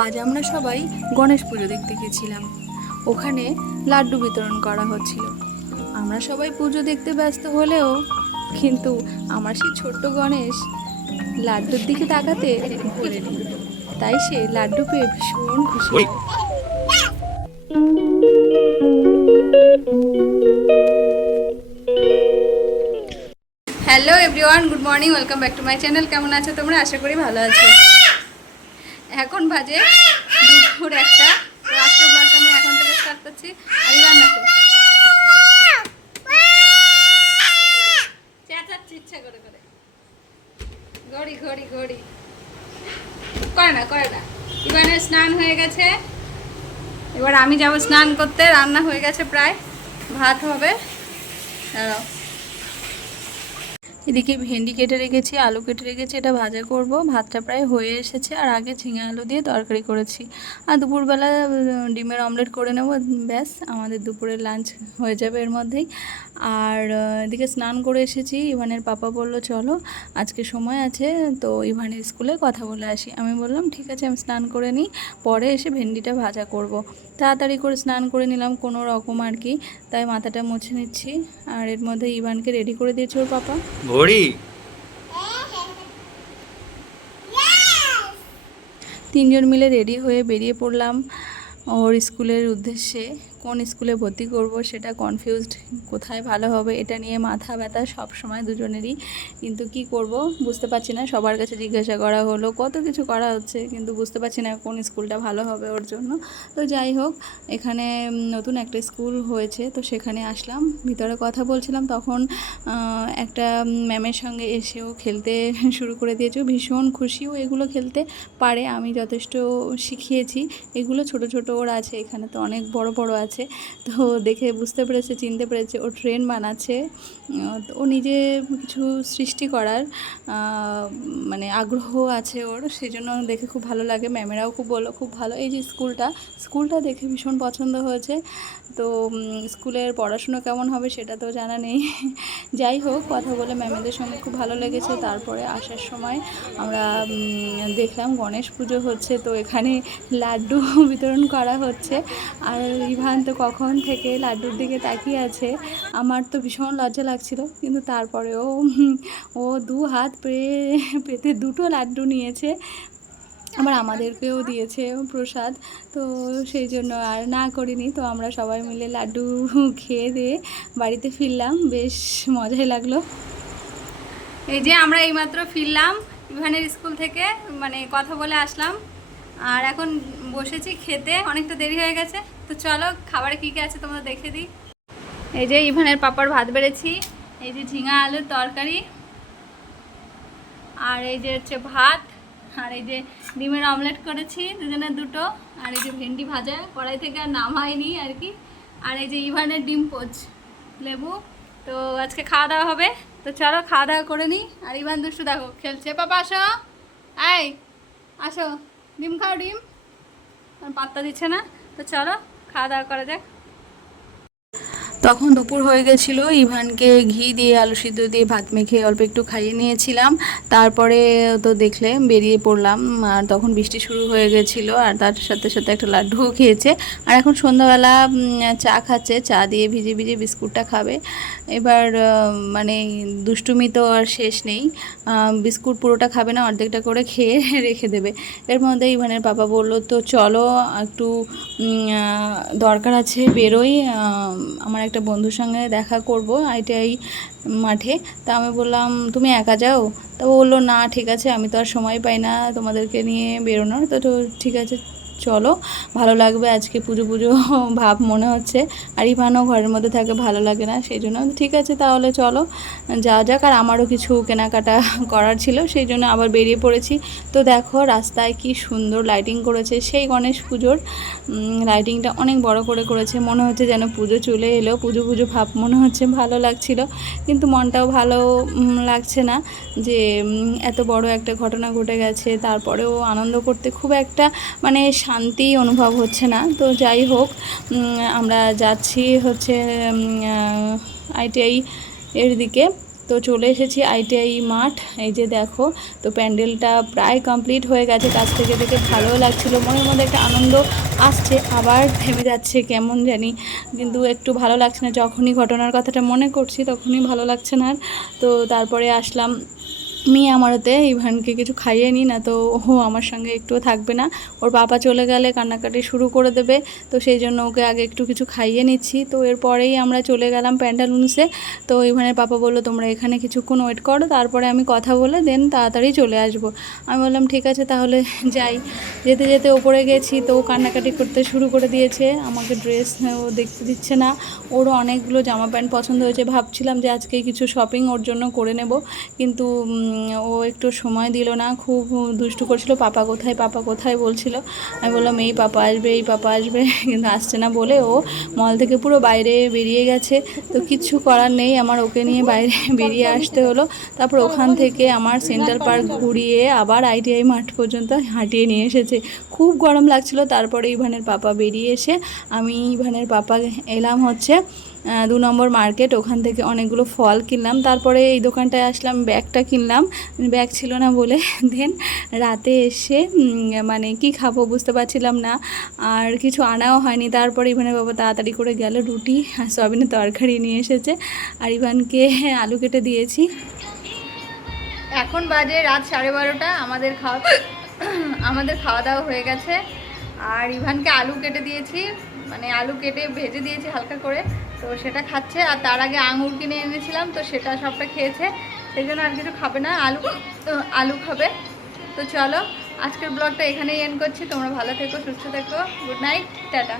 আজ আমরা সবাই গণেশ পুজো দেখতে গেছিলাম। ওখানে লাড্ডু বিতরণ করা হচ্ছিল। আমরা সবাই পুজো দেখতে ব্যস্ত হলেও কিন্তু আমার সেই ছোট্ট গণেশ লাড্ডুর দিকে তাকাতে ভোলেনি। তাই সে লাড্ডু পেয়ে ভীষণ খুশি হয়। Hello everyone, good morning, welcome back to my channel. কেমন আছো তোমরা? আশা করি ভালো আছো। এখন বাজে দুপুর একটা। তো আজকে ব্লগটা আমি এখন থেকে স্টার্ট করছি। আমি রান্না করছি, চেঁচাচ্ছি ইচ্ছা করে করে, ঘড়ি ঘড়ি ঘড়ি করে না। ইভানের স্নান হয়ে গেছে, এবার আমি যাব স্নান করতে। রান্না হয়ে গেছে প্রায়, ভাত হবে। দাঁড়াও, এদিকে ভেন্ডি কেটে রেখেছি, আলু কেটে রেখেছি, এটা ভাজা করব। ভাতটা প্রায় হয়ে এসেছে, আর আগে ঝিঙে আলু দিয়ে তরকারি করেছি। আর দুপুরবেলা ডিমের অমলেট করে নেব, ব্যাস আমাদের দুপুরের লাঞ্চ হয়ে যাবে এর মধ্যেই। আর এদিকে স্নান করে এসেছি। ইভানের পাপা বলল চলো আজকে সময় আছে, তো ইভানের স্কুলে কথা বলে আসি। আমি বললাম ঠিক আছে, আমি স্নান করে নিই, পরে এসে ভেন্ডিটা ভাজা করব। তাড়াতাড়ি করে স্নান করে নিলাম কোনো রকম আর কি, তাই মাথাটা মুছে নিচ্ছি। আর এর মধ্যে ইভানকে রেডি করে দিয়েছে ওর পাপা। ঘড়ি তিনজন মিলে রেডি হয়ে বেরিয়ে পড়লাম ওর স্কুলের উদ্দেশ্যে। কোন স্কুলে ভর্তি করব সেটা কনফিউজড, কোথায় ভালো হবে এটা নিয়ে মাথা ব্যথা সব সময় দুজনেরই। কিন্তু কি করব বুঝতে পারছি না। সবার কাছে জিজ্ঞাসা করা হলো, কত কিছু করা হচ্ছে, কিন্তু বুঝতে পারছি না কোন স্কুলটা ভালো হবে ওর জন্য। তো যাই হোক, এখানে নতুন একটা স্কুল হয়েছে, তো সেখানে আসলাম। ভিতরে কথা বলছিলাম, তখন একটা ম্যামের সঙ্গে এসেও খেলতে শুরু করে দিয়েছে। ভীষণ খুশিও এগুলো খেলতে পারে, আমি যথেষ্ট শিখিয়েছি। এগুলো ছোট ছোট ওর আছে, এখানে তো অনেক বড় বড় আছে। তো দেখে বুঝতে পেরেছে, চিনতে পেরেছে, ও ট্রেন বানাচ্ছে। তো ও নিজে কিছু সৃষ্টি করার মানে আগ্রহ আছে ওর, সেই জন্য দেখে খুব ভালো লাগে। ম্যামেরাও খুব বললো খুব ভালো। এই যে স্কুলটা দেখে ভীষণ পছন্দ হয়েছে। তো স্কুলের পড়াশুনো কেমন হবে সেটা তো জানা নেই। যাই হোক, কথা বলে ম্যামেদের সঙ্গে খুব ভালো লেগেছে। তারপরে আসার সময় আমরা দেখলাম গণেশ পুজো হচ্ছে, তো এখানে লাড্ডু বিতরণ করা হচ্ছে। আর ইভান তো কখন থেকে লাড্ডুর দিকে তাকিয়ে আছে। আমার তো ভীষণ লজ্জা লাগছিল, কিন্তু তারপরেও ও দু হাত পেতে দুটো লাড্ডু নিয়েছে। আবার আমাদেরকেও দিয়েছে প্রসাদ। তো সেই জন্য আর না করিনি। তো আমরা সবাই মিলে লাড্ডু খেয়ে দিয়ে বাড়িতে ফিরলাম, বেশ মজাই লাগলো। এই যে আমরা এইমাত্র ফিরলাম ইভানের স্কুল থেকে, মানে কথা বলে আসলাম। আর এখন বসেছি খেতে, অনেকটা দেরি হয়ে গেছে। তো চলো খাবারে কী কী আছে তোমরা দেখে দিই। এই যে ইভানের পাপার ভাত বেড়েছি, এই যে ঝিঙা আলুর তরকারি, আর এই যে হচ্ছে ভাত, আর এই যে ডিমের অমলেট করেছি দুজনের দুটো, আর এই যে ভেন্ডি ভাজা কড়াই থেকে আর নামাইনি আর কি। আর এই যে ইভানের ডিম পোচ, লেবু। তো আজকে খাওয়া দাওয়া হবে, তো চলো খাওয়া দাওয়া করে নিই। আর ইভান দুষ্টু দেখো খেলছে। পাপা আসো, আয় আসো, ডিম খাও, ডিম। পাত্তা দিচ্ছে না। তো চলো খাওয়া দাওয়া করা যাক। তখন দুপুর হয়ে গেছিলো। ইভানকে ঘি দিয়ে আলু সিদ্ধ দিয়ে ভাত মেখে অল্প একটু খাইয়ে নিয়েছিলাম। তারপরে তো দেখলে বেরিয়ে পড়লাম। আর তখন বৃষ্টি শুরু হয়ে গেছিলো, আর তার সাথে সাথে একটা লাড্ডুও খেয়েছে। আর এখন সন্ধ্যাবেলা চা খাচ্ছে, চা দিয়ে ভিজে ভিজে বিস্কুটটা খাবে। এবার মানে দুষ্টুমি তো আর শেষ নেই। বিস্কুট পুরোটা খাবে না, অর্ধেকটা করে খেয়ে রেখে দেবে। এর মধ্যে ইভানের বাবা বললো তো চলো একটু দরকার আছে, বেরোই, আমার একটা বন্ধুর সঙ্গে দেখা করব আইটিআই মাঠে। তা আমি বললাম তুমি একা যাও? তা বললো না ঠিক আছে, আমি তো আর সময় পাই না তোমাদেরকে নিয়ে বেরোনোর। তো ঠিক আছে চলো, ভালো লাগবে, আজকে পুজো পুজো ভাব মনে হচ্ছে। আর ইভানও ঘরের মধ্যে থাকে, ভালো লাগে না, সেই জন্য ঠিক আছে তাহলে চলো যাওয়া যাক। আর আমারও কিছু কেনাকাটা করার ছিল, সেই জন্য আবার বেরিয়ে পড়েছি। তো দেখো রাস্তায় কি সুন্দর লাইটিং করেছে, সেই গণেশ পুজোর লাইটিংটা অনেক বড় করে করেছে। মনে হচ্ছে যেন পুজো চলে এলো, পুজো পুজো ভাব মনে হচ্ছে, ভালো লাগছিল। কিন্তু মনটাও ভালো লাগছে না যে এত বড় একটা ঘটনা ঘটে গেছে, তারপরেও আনন্দ করতে খুব একটা মানে শান্তি অনুভব হচ্ছে না। তো যাই হোক, আমরা যাচ্ছি হচ্ছে আইটিআই এর দিকে। তো তো চলে এসেছি ITI মাঠ। এই যে দেখো, তো প্যান্ডেলটা প্রায় কমপ্লিট হয়ে গেছে। কাছ থেকে দেখে ভালোও লাগছিলো, মনের মধ্যে একটা আনন্দ আসছে, আবার থেমে যাচ্ছে কেমন জানি, কিন্তু একটু ভালো লাগছে না। যখনই ঘটনার কথাটা মনে করছি তখনই ভালো লাগছে না। তো তারপরে আসলাম মেয়ে আমারতে, ইভানকে কিছু খাইয়ে নিই, না তো ও আমার সঙ্গে একটুও থাকবে না। ওর বাবা চলে গেলে কান্নাকাটি শুরু করে দেবে, তো সেই জন্য ওকে আগে একটু কিছু খাইয়ে নিচ্ছি। তো এরপরেই আমরা চলে গেলাম প্যান্ডেল অনুসে। তো ইভানের পাপা বললো তোমরা এখানে কিছুক্ষণ ওয়েট করো, তারপরে আমি কথা বলে দেন তাড়াতাড়ি চলে আসবো। আমি বললাম ঠিক আছে তাহলে যাই। যেতে যেতে ওপরে গেছি, তো ও কান্নাকাটি করতে শুরু করে দিয়েছে। আমাকে ড্রেস ও দেখতে দিচ্ছে না। ওরও অনেকগুলো জামা প্যান্ট পছন্দ হয়েছে, ভাবছিলাম যে আজকে কিছু শপিং ওর জন্য করে নেব, কিন্তু ও একটু সময় দিল না, খুব দুষ্টু করছিল, পাপা কোথায় পাপা কোথায় বলছিল। আমি বললাম এই পাপা আসবে এই পাপা আসবে, কিন্তু আসছে না বলে ও মল থেকে পুরো বাইরে বেরিয়ে গেছে। তো কিচ্ছু করার নেই, আমার ওকে নিয়ে বাইরে বেরিয়ে আসতে হলো। তারপর ওখান থেকে আমার সেন্ট্রাল পার্ক ঘুরিয়ে আবার ITI মাঠ পর্যন্ত হাঁটিয়ে নিয়ে এসেছে। খুব গরম লাগছিল। তারপরে ইভানের পাপা বেরিয়ে এসে আমি ইভানের পাপা এলাম হচ্ছে 2 নম্বর মার্কেট। ওখান থেকে অনেকগুলো ফল কিনলাম, তারপরে এই দোকানটায় আসলাম, ব্যাগটা কিনলাম, ব্যাগ ছিল না বলে। দেন রাতে এসে মানে কি খাবো বুঝতে পারছিলাম না, আর কিছু আনাও হয়নি। তারপরে ইভানের বাবা তাড়াতাড়ি করে গেল, রুটি আর সয়াবিনের তরকারি নিয়ে এসেছে, আর ইভানকে আলু কেটে দিয়েছি। এখন বাজে রাত 12:30। আমাদের খাওয়া দাওয়া হয়ে গেছে, আর ইভানকে আলু কেটে দিয়েছি, মানে আলু কেটে ভেজে দিয়েছি হালকা করে, তো সেটা খাচ্ছে। আর তার আগে আঙুর কিনে এনেছিলাম, তো সেটা সবটা খেয়েছে, সেই জন্য আর কিছু খাবে না, আলু খাবে। তো চলো আজকের ব্লগটা এখানেই এন্ড করছি। তোমরা ভালো থেকো, সুস্থ থেকো, গুড নাইট, টাটা।